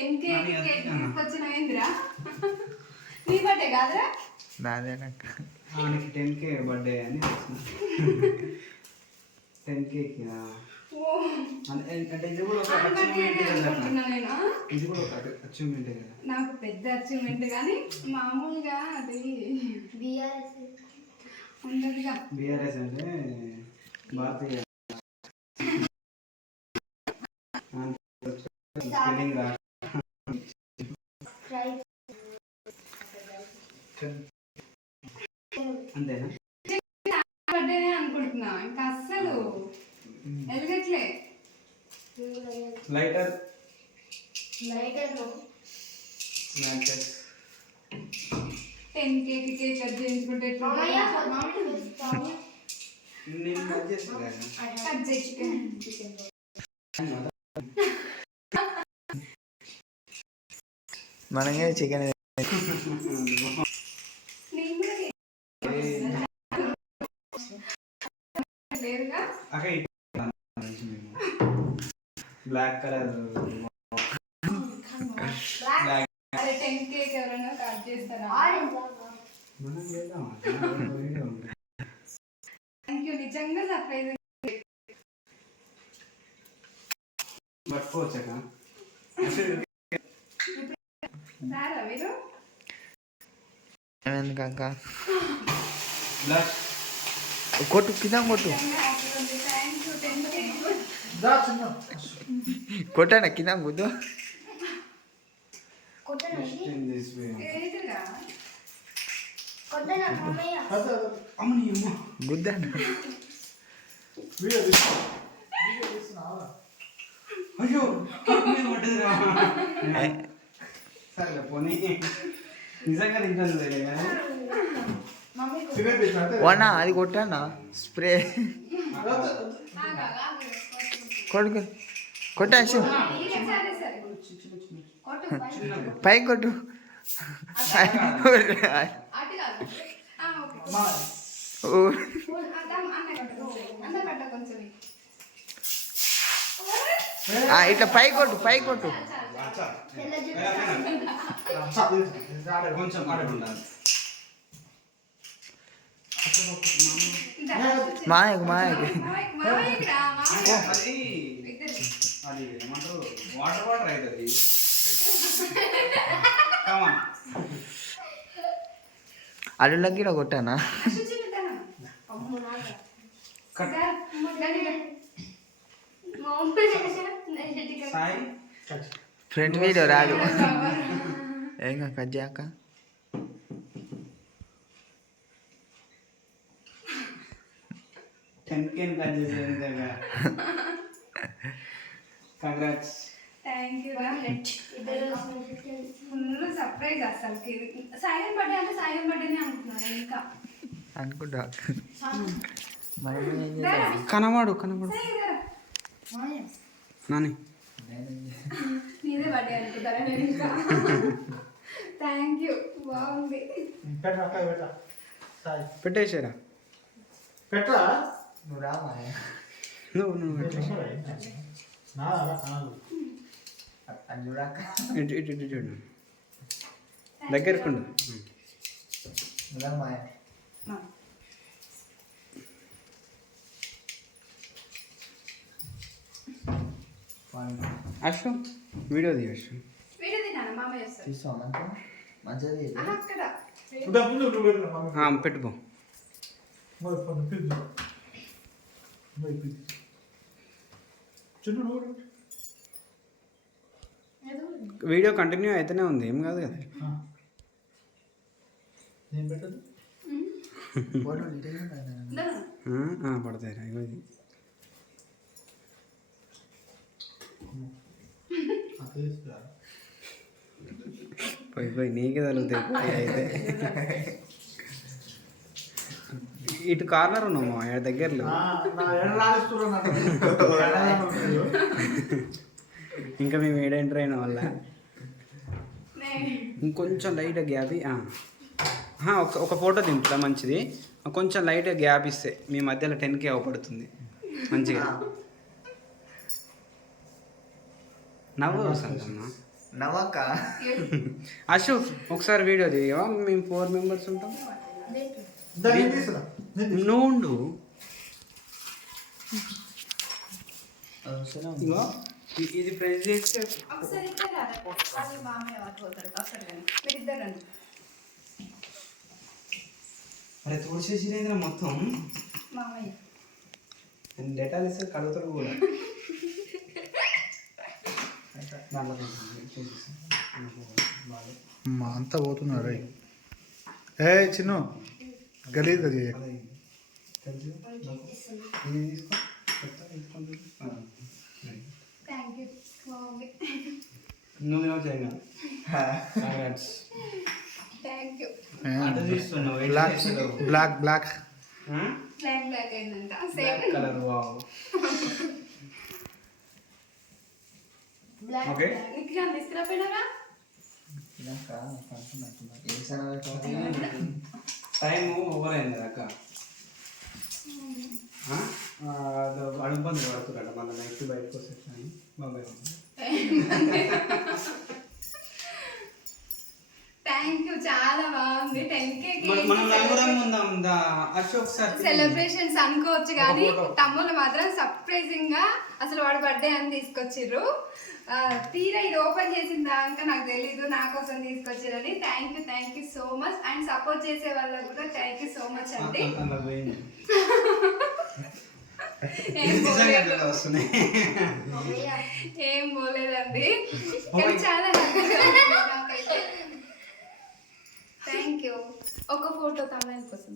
Cake నీ birthday కాదురా? నాదేనక్క టెన్ కే బర్త్డే అని టెన్ కేకి ఓ. అంటే ఇది కూడా ఒక ఆయన birthday అచీవ్మెంట్ కదా. అనుకుంటున్నా నేను. ఆ? ఇది కూడా ఒక అచీవ్మెంట్ కదా. నాకు పెద్ద అచీవ్మెంట్ కానీ మామూలుగా అది బీఆర్ఎస్ ఉండదుగా. బీఆర్ఎస్ అంటే భారతీయ స్పెల్లింగ్ అంతేనా? బర్త్డేనే అనుకుంటున్నా. ఇంకా అస్సలు ఎలగట్లే lighter lighter matches ten cake cake cut చేయించుకుంటే ఎట్లా మామయ్య మామయ్య పిలుస్తాము నేను కట్ చేస్తాను కట్ చేయి చికెన్ మనమే చికెన్ నేను కూడా లేదుగా బ్లాక్ కలర్ బ్లాక్ అరే టెన్ కేక్ ఎవరైనా కట్ చేస్తారా? ఆరెంజ్ మనం చేద్దామా వీడియో ఉంది. థ్యాంక్ యూ నిజంగా సర్ప్రైజ్ పట్టుకోవచ్చాక రారా మీరు? ఎందుకక్క బ్లష్. కొట్టు కింద కొట్టు. కొట్టాను కింద గుద్దు కొట్టనండి ఇన్ దిస్ వే ఏదిరా కొట్టనా మామయ్య అమ్మని అమ్మ గుద్దాను అయ్యో సరే పోనీ. నిజంగా అది. కొట్టానా? స్ప్రే. కొడుకు కొట్టాసు. సరే కొట్టు. ఇట్లా పై. కొట్టు పై కొట్టు. కొంచెం అన్న కట్ట అన్న కట్ట కొంచెం ఆ, ఇట్లా పైకి కొట్టు పైకి కొట్టు తెల్ల జుట్టు కొంచెం అడగ ఉండాలి మాయకు మాయకు. అది అది ఏమంటారు వాటర్ వాటర్ అవుతుంది కమా అల్లుళ్ళకి కూడా కొట్టానా? ఫ్రంట్ వీడియో రాదు. ఏం కట్ చేయక టెన్ కేన్ కట్ చేసేది congrats thank you full surprise సాయం బర్త్డే అంటే సాయం బర్త్డేనే అనుకున్నాను ఇంకా. అనుకుంటా. కనవాడు కనవాడు నాని. నీదే బర్త్డే అనుకుంటారా నేను ఇంకా? థ్యాంక్ యూ బాగుంది. పెట్టేసారా. పెట్టరా? నువ్వు రా మాయ నువ్వు నువ్వు ఇటు ఇటు ఇటు చూడు దగ్గరకు ఉండు నువ్వు రా మాయ అశ్వ వీడియో అశ్వ తీయ్. ఆ, పెట్టుకో వీడియో కంటిన్యూ అయితేనే ఉంది ఏం కాదు కదా ఆ. నేను పెట్టదు ఫోటోలు ఇటే ఉన్నాయి కదా. ఇద్దరు. ఆ, ఆ, పడతాయి రా, ఇగో ఇది అది తీసుకురా. పోయి పోయి నీకే తగులుతాయి పోయి అయితే ఇటు కార్నర్ ఉన్నాము? ఆడ దగ్గరలో. ఇంకా మేము ఏడ ఎంటర్ అయిన వల్ల నే- ఇంకొంచెం లైట్ గ్యాప్ ఒక ఒక ఫోటో దింపుతా మంచిది. కొంచెం లైట్ గ్యాప్ ఇస్తే మీ మధ్యలో టెన్ కే అవపడుతుంది. మంచిగా. నవ్వు సంతమ్మ నవ్వక్క. అశు ఒకసారి వీడియో తీయవా మేము ఫోర్ మెంబర్స్ ఉంటాం. నువ్వు ఇది ప్రెస్ చేస్తే అరే తోసేసిరేంద్ర మొత్తం? డేటాలు ఇస్తే కడుగుతాడు కూడా. అమ్మా, అంతా పోతున్నారు ఏ చిన్ను. గలీజ్ అది అదే. తెలుసు? ఇది తీసుకో. చెప్తా, తీసుకొని చూడు. ఆ. థ్యాంక్ యూ బాగుంది నువ్వు black? Black black colour wow black okay. నీకు టైం ఓవర్ అయింది అక్క. అదో అడుగుబంది పడుతున్నాడు మన నైట్ బయటకు వచ్చేసాను బాబాయ్ థ్యాంక్ యూ చాలా బాగుంది. టెన్ కే సెలబ్రేషన్స్ అనుకోవచ్చు కానీ. తమ్ముళ్ళు మాత్రం సర్ప్రైజింగ్గా అసలు వాడు బర్త్డే అని తీసుకొచ్చిర్రు. తీరా ఇది ఓపెన్ చేసిన దాకా నాకు తెలీదు నా కోసం తీసుకొచ్చిరని. Thank you thank you so much and support చేసే వాళ్ళకు కూడా థ్యాంక్ యూ సో మచ్ అండి. ఏం పోలేదండి. కానీ చాలా హ్యాపీగా థ్యాంక్ యూ ఒక ఫోటో కామెంట్ కోసం